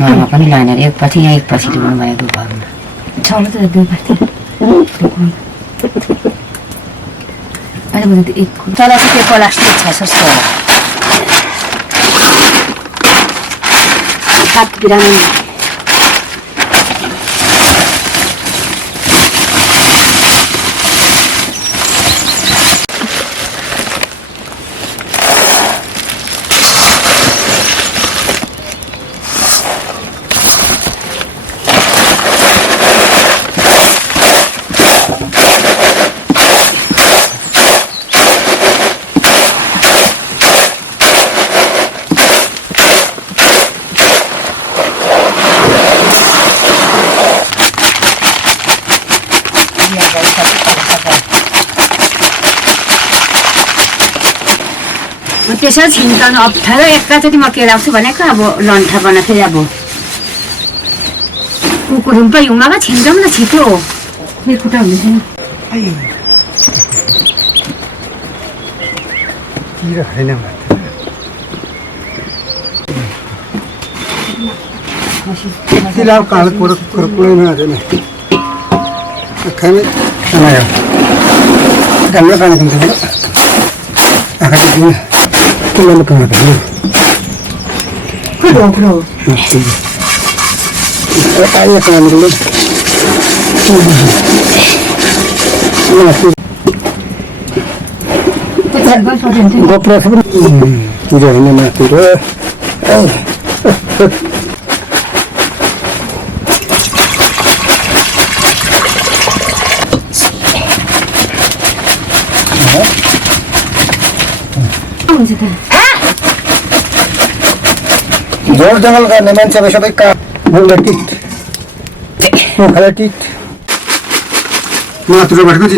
घरमा पनि लानेर एकपछि यहाँ एकपछि ल्याउनु भएको घरमा छाउनु त दुई पार्टी अहिले एक तल चाहिँ त्यो प्लास्टिक छ सस्तो हात बिरामी त्यसो छिन्काउनु अप्ठ्यारो एकैचोटि म केलाउँछु भनेको अब लन्ठा बना फेरि अब कुकुर पनि हिउँमा छिन्काउँ न छिटो मेरो खुट्टा हुँदैन झोल जङ्गल गर्ने मान्छेको सबै काम माथुरोबाट कति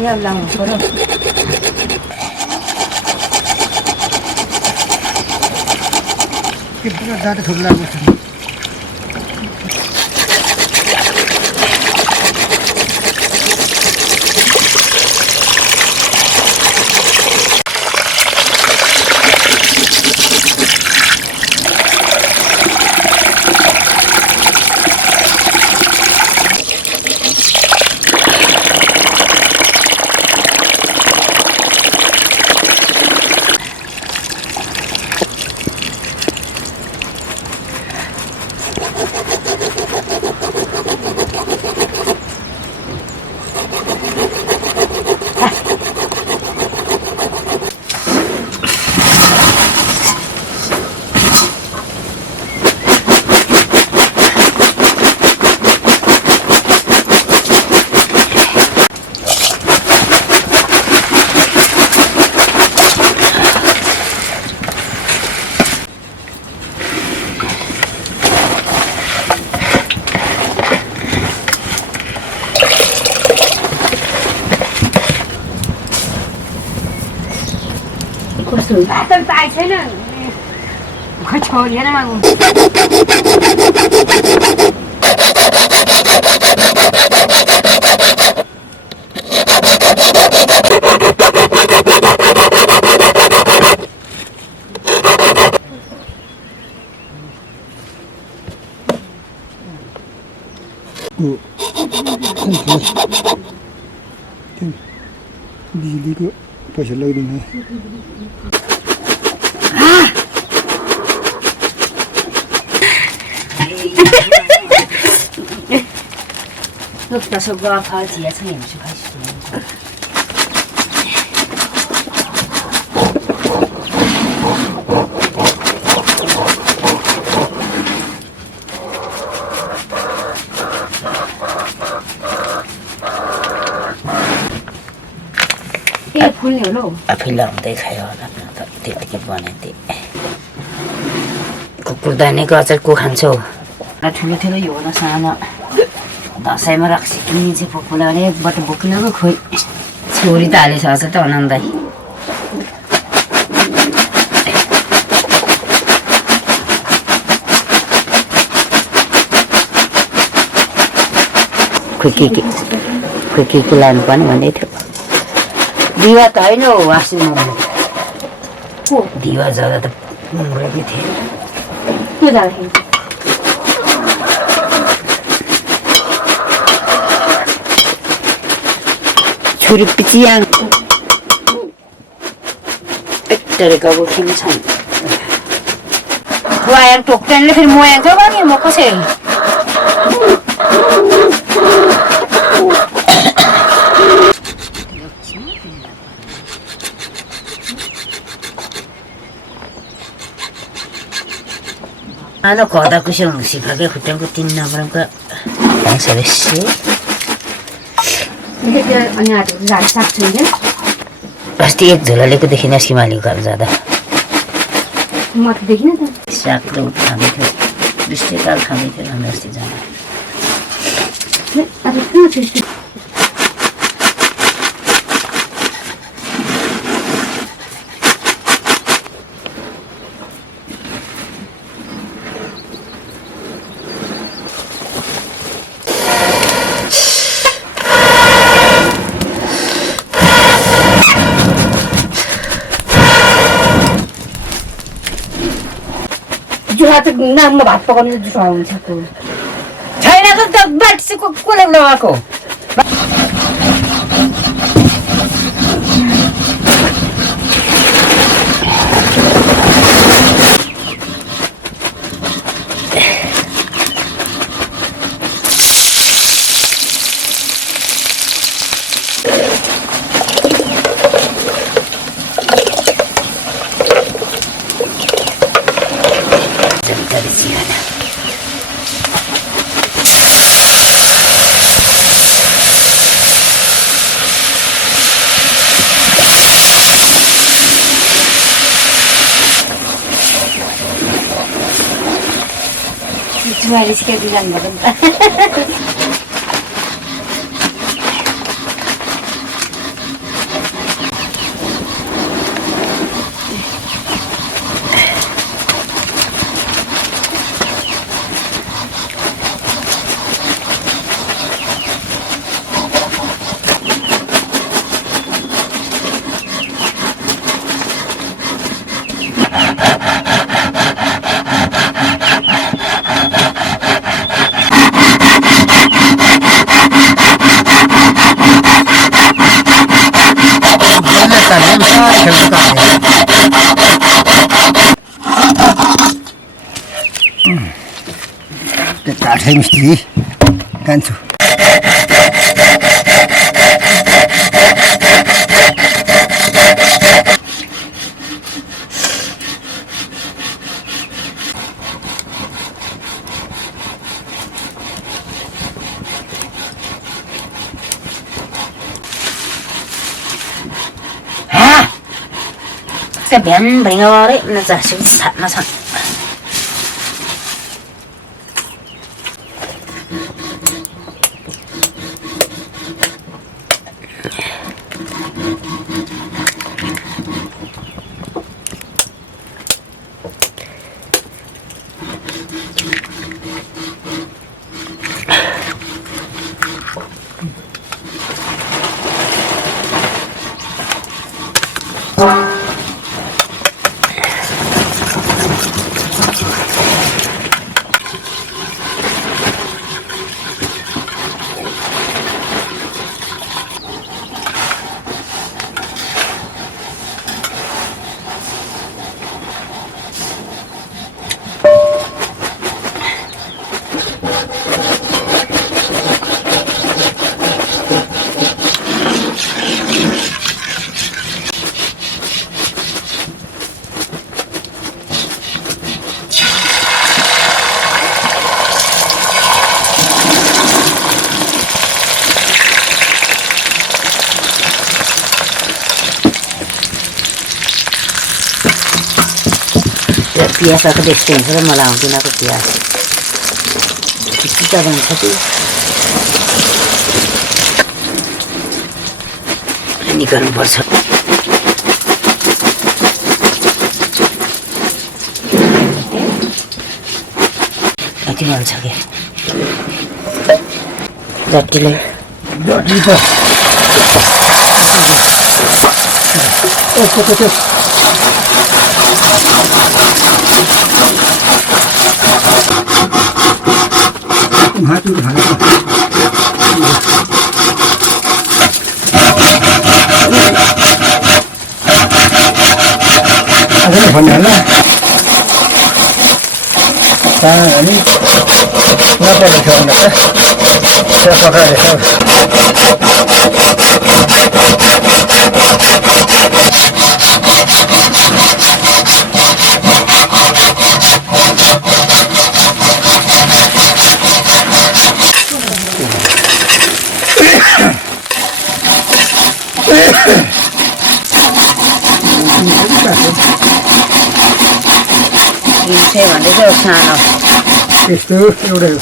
यहाँ लाउनु पर्यो जाँदा ठुलो लाग्छ भातल पाए छैन खै छोरी हेर मागु बिजुलीको पैसा लगिदिनु Lúc đó qua phá chỉ là sang điểm sự khai始。आफैलाई हुँदै खायो होला त त्यतिकै बनाइदिए कुकुर दानेको अचार को खान्छौ ठुलो ठुलो यो होला सानो दसैँमा रक्सी किन्ने चाहिँ पोपुला भने एकबाट बोकिनको खोइ छोरी त हालेछ अझ त अनन्दाई खोइ के लानु पर्ने भन्दै थियो दिवा त होइन हौ वासिङ दिवा जग्गा त मुम्रेकै थियो छुरी पिचियाङ पेटरेको बोकिनु छ वायर टोक्टानले फेरि मोयाङ छ भने म कसै Ano kota ko siyang sipagay kutang kutin na parang ka ang sarisi. Hindi ka ano natin, zasak siya. Pasti एक झोलाले को देखिन सिमाली घर जाँदा म त देखिन त साग त खाँदै थियो बिस्ते काल खाँदै थियो हामी अस्ति जाँदा अब के छ जुहा त नाममा भात पकाउनु जुहा हुन्छ त छैन त बाटसीको कसले लगाएको जुहाले सिकाइदिनु जानुभएको नि त काठै मिस्त्री कान्छु cái biển bánh ngô đấy nó giả xuống sẵn nó sẵn Biasa ke distance, saya malah aku nak biasa. Kita jangan satu. निकाल्नुपर्छ। यति भन्छ कि जतिले भन्नु अनि नपरेको थियो भने त पकाएर भन्दैछ सानो यस्तो एउटै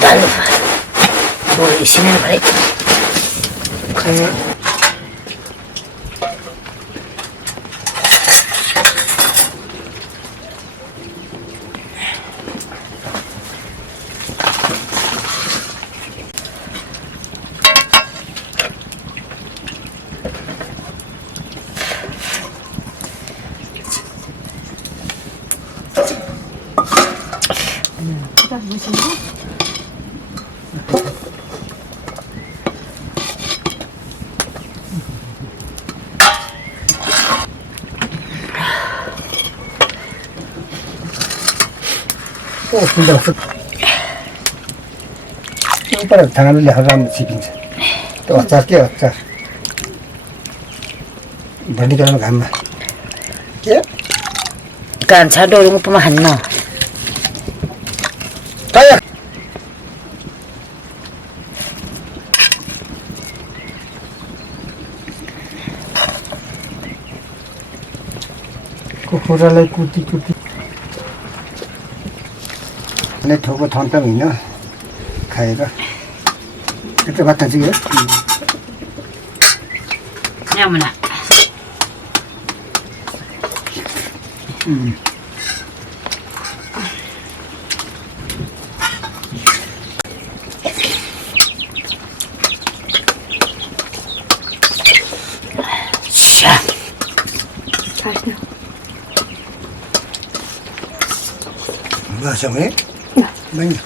दाल इसमें भाई पर ढाँडो ल्याएर राम्रो सिकिन्छ त्यो अचार के अचार भण्डीकरण घाममा के कान्छा डोरुङ पमा हान्न कुखुरालाई कुटी कुटी नै ठोको थन्त होइन खाएर यत्रो भात चाहिँ हो यामना Masa ni? Banyak.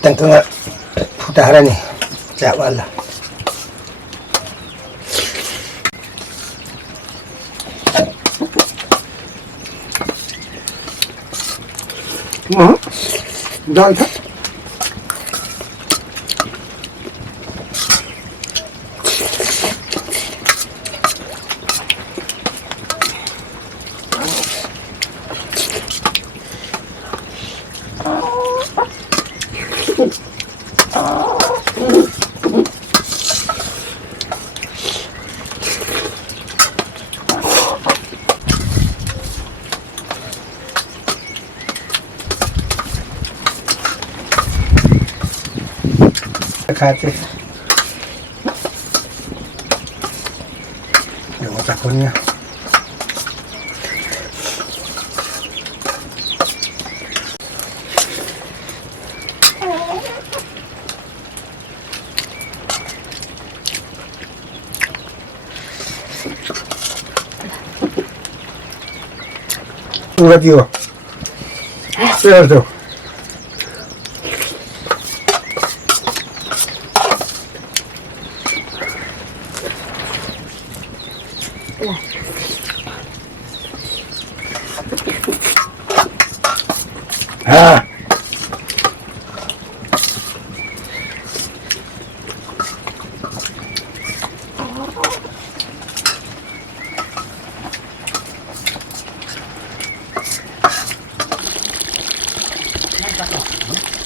Tengkang putaran ni, jawab lah. Dah tak? खाते otaknya udah jiwa tuh ah Kenapa kok?